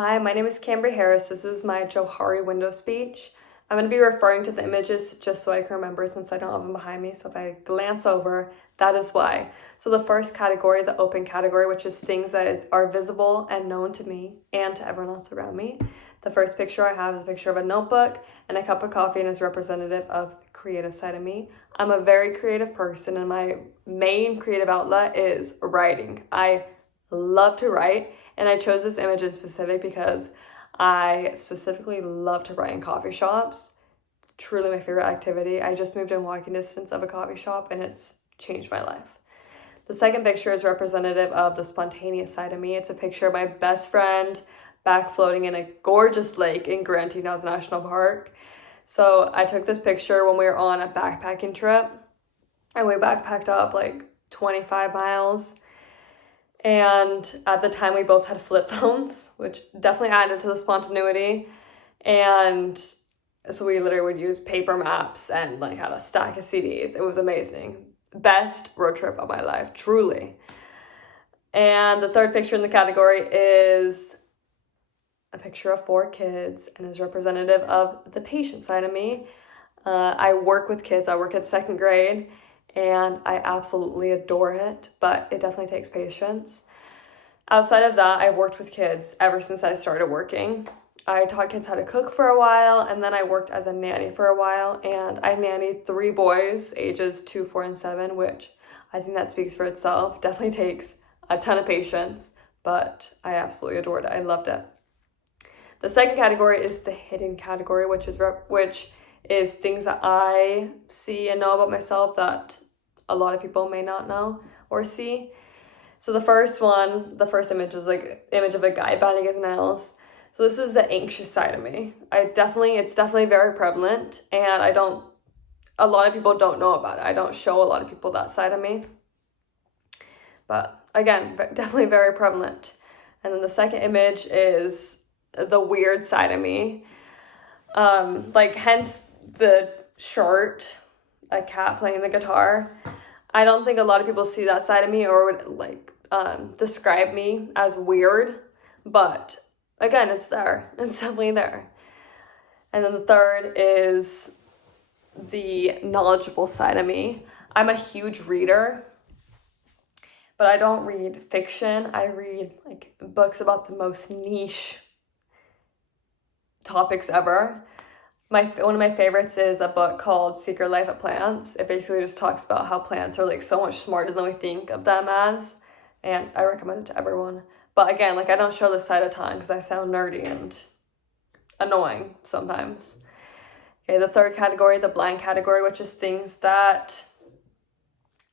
Hi, my name is Cambry Harris. This is my Johari Window speech. I'm going to be referring to the images just so I can remember since I don't have them behind me. So if I glance over, that is why. So the first category, the open category, which is things that are visible and known to me and to everyone else around me. The first picture I have is a picture of a notebook and a cup of coffee and is representative of the creative side of me. I'm a very creative person and my main creative outlet is writing. I love to write. And I chose this image in specific because I specifically love to write in coffee shops. Truly my favorite activity. I just moved in walking distance of a coffee shop and it's changed my life. The second picture is representative of the spontaneous side of me. It's a picture of my best friend back floating in a gorgeous lake in Grand Teton National Park. So I took this picture when we were on a backpacking trip and we backpacked up like 25 miles. And at the time we both had flip phones, which definitely added to the spontaneity. And so we literally would use paper maps and like had a stack of CDs. It was amazing. Best road trip of my life, truly. And the third picture in the category is a picture of 4 kids and is representative of the patient side of me. I work with kids. I work at 2nd grade. And I absolutely adore it, but it definitely takes patience. Outside of that, I've worked with kids ever since I started working. I taught kids how to cook for a while, and then I worked as a nanny for a while, and I nannied 3 boys, ages 2, 4, and 7, which I think that speaks for itself. Definitely takes a ton of patience, but I absolutely adored it. I loved it. The second category is the hidden category, which is things that I see and know about myself that a lot of people may not know or see. So the first image is like an image of a guy biting his nails. So this is the anxious side of me. It's definitely very prevalent, and a lot of people don't know about it. I don't show a lot of people that side of me. But again, definitely very prevalent. And then the second image is the weird side of me. Hence the shirt, a cat playing the guitar. I don't think a lot of people see that side of me or would describe me as weird, but again, it's there. It's definitely there. And then the third is the knowledgeable side of me. I'm a huge reader, but I don't read fiction. I read books about the most niche topics ever. One of my favorites is a book called Secret Life of Plants. It basically just talks about how plants are so much smarter than we think of them as, and I recommend it to everyone. But again, I don't show this side of time because I sound nerdy and annoying sometimes. Okay, the third category, the blind category, which is things that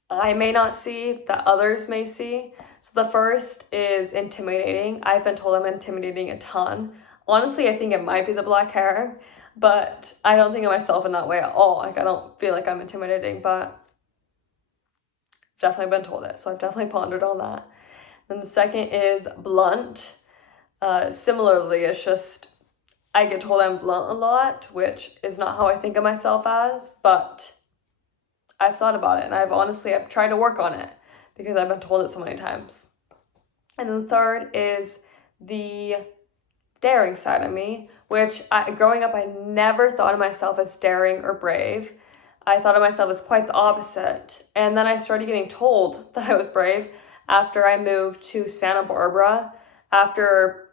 I may not see that others may see. So the first is intimidating. I've been told I'm intimidating a ton. Honestly, I think it might be the black hair, but I don't think of myself in that way at all. I don't feel like I'm intimidating, but I've definitely been told it. So I've definitely pondered on that. Then the second is blunt. Similarly, it's just I get told I'm blunt a lot, which is not how I think of myself as, but I've thought about it and I've tried to work on it because I've been told it so many times. And then the third is the daring side of me, which growing up, I never thought of myself as daring or brave. I thought of myself as quite the opposite. And then I started getting told that I was brave after I moved to Santa Barbara, after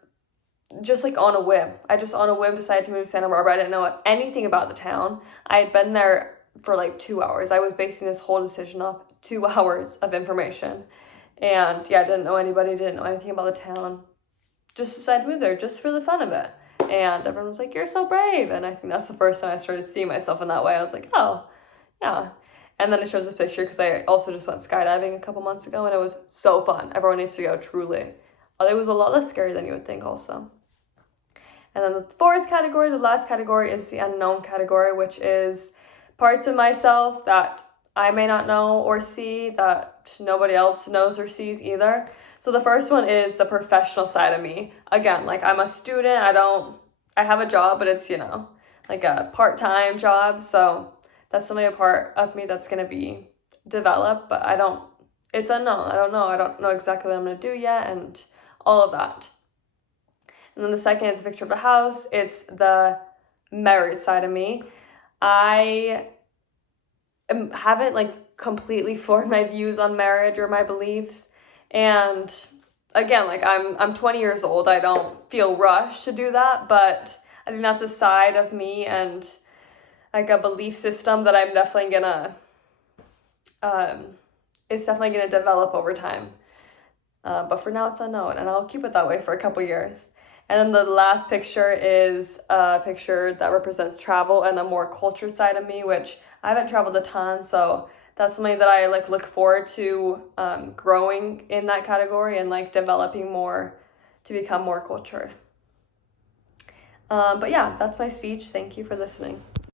just on a whim. I just on a whim decided to move to Santa Barbara. I didn't know anything about the town. I had been there for 2 hours. I was basing this whole decision off 2 hours of information. And yeah, I didn't know anybody, didn't know anything about the town. Just decided to move there just for the fun of it. And everyone was like, you're so brave. And I think that's the first time I started seeing myself in that way. I was like, oh, yeah. And then it shows this picture because I also just went skydiving a couple months ago and it was so fun. Everyone needs to go, truly. It was a lot less scary than you would think also. And then the fourth category, the last category, is the unknown category, which is parts of myself that I may not know or see that nobody else knows or sees either. So the first one is the professional side of me. Again, I'm a student. I have a job, but it's, a part-time job. So that's definitely a part of me that's going to be developed, but it's unknown. I don't know exactly what I'm going to do yet and all of that. And then the second is a picture of a house. It's the married side of me. I haven't like completely formed my views on marriage or my beliefs. And again, like I'm 20 years old. I don't feel rushed to do that, but I think that's a side of me and like a belief system that I'm definitely gonna it's definitely gonna develop over time. But for now it's unknown, and I'll keep it that way for a couple years. And then the last picture is a picture that represents travel and a more cultured side of me, which I haven't traveled a ton, so that's something that I like look forward to growing in that category and like developing more to become more cultured. But yeah, that's my speech. Thank you for listening.